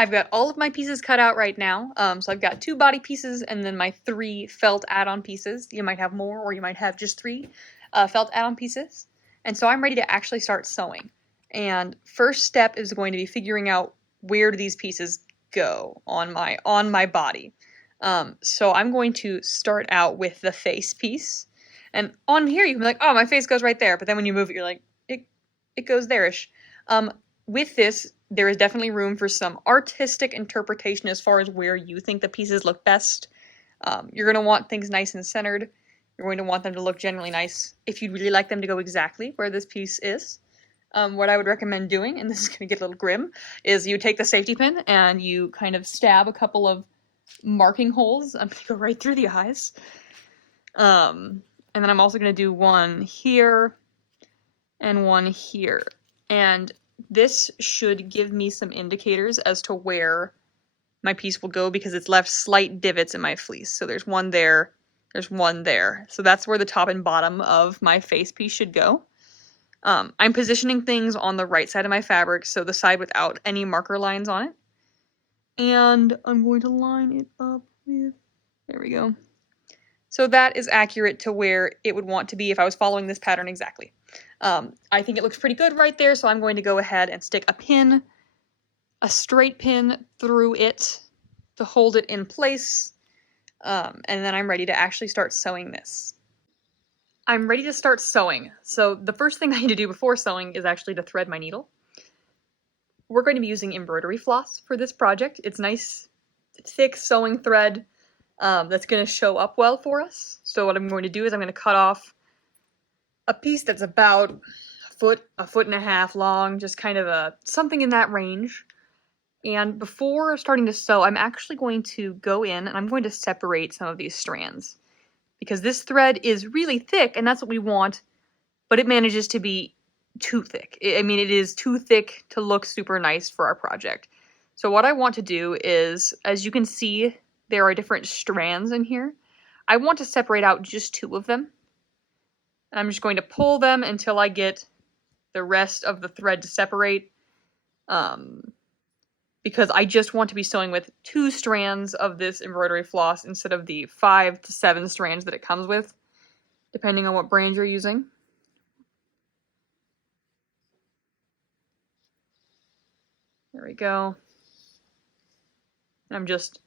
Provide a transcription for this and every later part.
I've got all of my pieces cut out right now. So I've got 2 body pieces and then my 3 felt add-on pieces. You might have more, or you might have just 3 felt add-on pieces. And so I'm ready to actually start sewing. And first step is going to be figuring out where do these pieces go on my body. So I'm going to start out with the face piece. And on here you can be like, oh, my face goes right there. But then when you move it, you're like, it goes there-ish. With this, there is definitely room for some artistic interpretation as far as where you think the pieces look best. You're going to want things nice and centered. You're going to want them to look generally nice. If you'd really like them to go exactly where this piece is, what I would recommend doing, and this is going to get a little grim, is you take the safety pin and you kind of stab a couple of marking holes. I'm going to go right through the eyes. And then I'm also going to do one here and one here. And this should give me some indicators as to where my piece will go because it's left slight divots in my fleece. So there's one there, there's one there. So that's where the top and bottom of my face piece should go. I'm positioning things on the right side of my fabric, so the side without any marker lines on it. And I'm going to line it up with, there we go. So that is accurate to where it would want to be if I was following this pattern exactly. I think it looks pretty good right there, so I'm going to go ahead and stick a pin, a straight pin through it to hold it in place, and then I'm ready to actually start sewing this. I'm ready to start sewing, so the first thing I need to do before sewing is actually to thread my needle. We're going to be using embroidery floss for this project. It's nice, thick sewing thread that's going to show up well for us. So what I'm going to do is I'm going to cut off a piece that's about a foot and a half long, just kind of something in that range. And before starting to sew, I'm actually going to go in and I'm going to separate some of these strands. Because this thread is really thick, and that's what we want, but it manages to be too thick. I mean, it is too thick to look super nice for our project. So what I want to do is, as you can see, there are different strands in here. I want to separate out just 2 of them. And I'm just going to pull them until I get the rest of the thread to separate. Because I just want to be sewing with 2 strands of this embroidery floss instead of the 5 to 7 strands that it comes with, depending on what brand you're using. There we go. And I'm just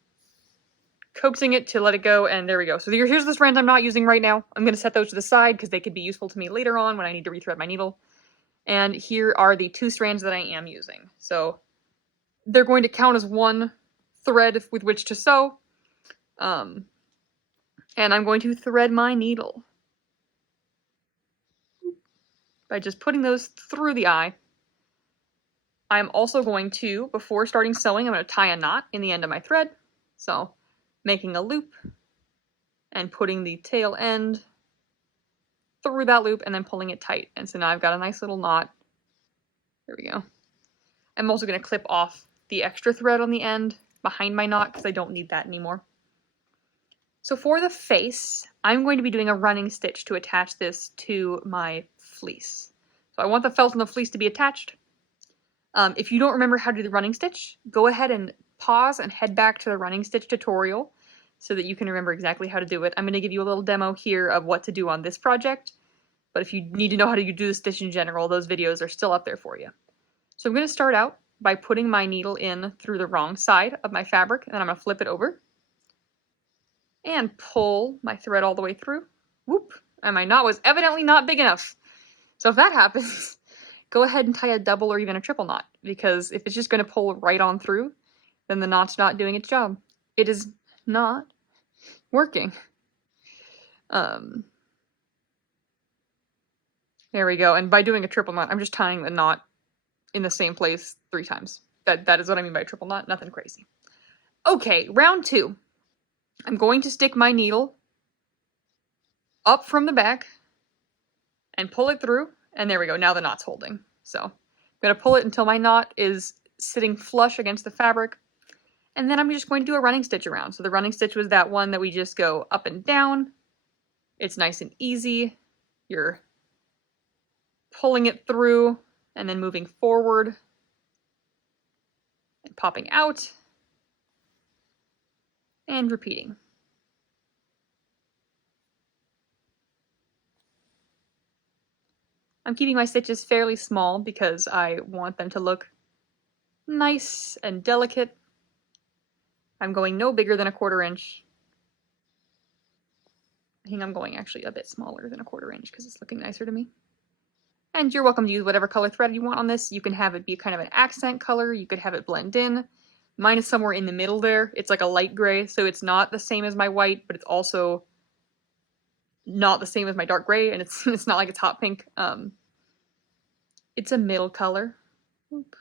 coaxing it to let it go, and there we go. So here's the strands I'm not using right now. I'm going to set those to the side because they could be useful to me later on when I need to rethread my needle. And here are the 2 strands that I am using. So they're going to count as 1 thread with which to sew. And I'm going to thread my needle by just putting those through the eye. I'm also going to, before starting sewing, I'm going to tie a knot in the end of my thread. So making a loop and putting the tail end through that loop and then pulling it tight. And so now I've got a nice little knot. There we go. I'm also going to clip off the extra thread on the end behind my knot because I don't need that anymore. So for the face, I'm going to be doing a running stitch to attach this to my fleece. So I want the felt and the fleece to be attached. If you don't remember how to do the running stitch, go ahead and pause and head back to the running stitch tutorial so that you can remember exactly how to do it. I'm going to give you a little demo here of what to do on this project, but if you need to know how to do the stitch in general, those videos are still up there for you. So I'm going to start out by putting my needle in through the wrong side of my fabric, and then I'm going to flip it over and pull my thread all the way through. Whoop! And my knot was evidently not big enough. So if that happens, go ahead and tie a double or even a triple knot, because if it's just going to pull right on through, then the knot's not doing its job. It is not working. There we go. And by doing a triple knot, I'm just tying the knot in the same place 3 times. That is what I mean by a triple knot. Nothing crazy. Okay, round 2. I'm going to stick my needle up from the back and pull it through. And there we go. Now the knot's holding. So I'm going to pull it until my knot is sitting flush against the fabric. And then I'm just going to do a running stitch around. So the running stitch was that one that we just go up and down. It's nice and easy. You're pulling it through and then moving forward and popping out and repeating. I'm keeping my stitches fairly small because I want them to look nice and delicate. I'm going no bigger than a 1/4 inch. I think I'm going actually a bit smaller than a 1/4 inch because it's looking nicer to me. And you're welcome to use whatever color thread you want on this. You can have it be kind of an accent color. You could have it blend in. Mine is somewhere in the middle there. It's like a light gray, so it's not the same as my white, but it's also not the same as my dark gray, and it's it's not like it's hot pink. It's a middle color. Oop.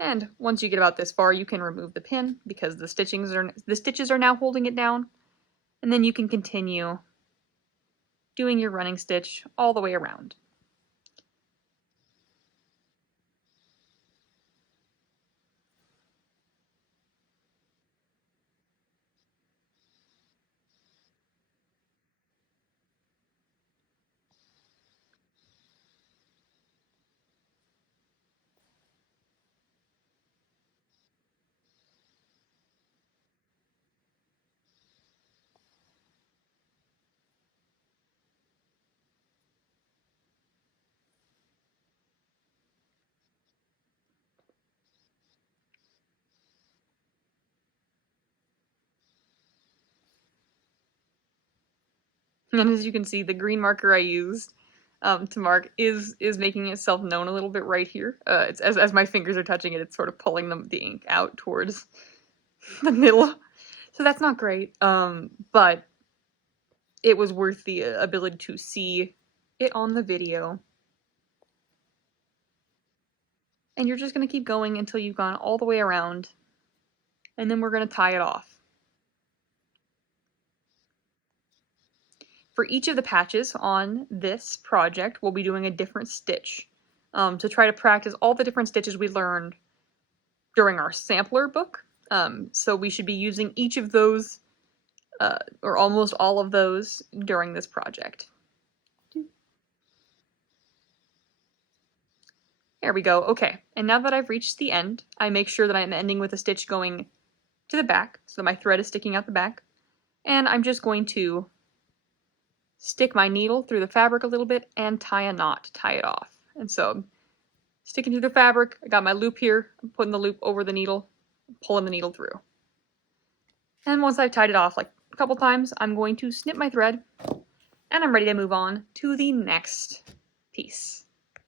And once you get about this far, you can remove the pin because the stitches are now holding it down. And then you can continue doing your running stitch all the way around. And as you can see, the green marker I used to mark is making itself known a little bit right here. It's as my fingers are touching it, it's sort of pulling the ink out towards the middle. So that's not great, but it was worth the ability to see it on the video. And you're just going to keep going until you've gone all the way around, and then we're going to tie it off. For each of the patches on this project, we'll be doing a different stitch to try to practice all the different stitches we learned during our sampler book. So we should be using each of those, or almost all of those, during this project. There we go. Okay, and now that I've reached the end, I make sure that I'm ending with a stitch going to the back, so that my thread is sticking out the back. And I'm just going to stick my needle through the fabric a little bit and tie a knot to tie it off. And so sticking through the fabric, I got my loop here, I'm putting the loop over the needle, pulling the needle through. And once I've tied it off like a couple times, I'm going to snip my thread and I'm ready to move on to the next piece.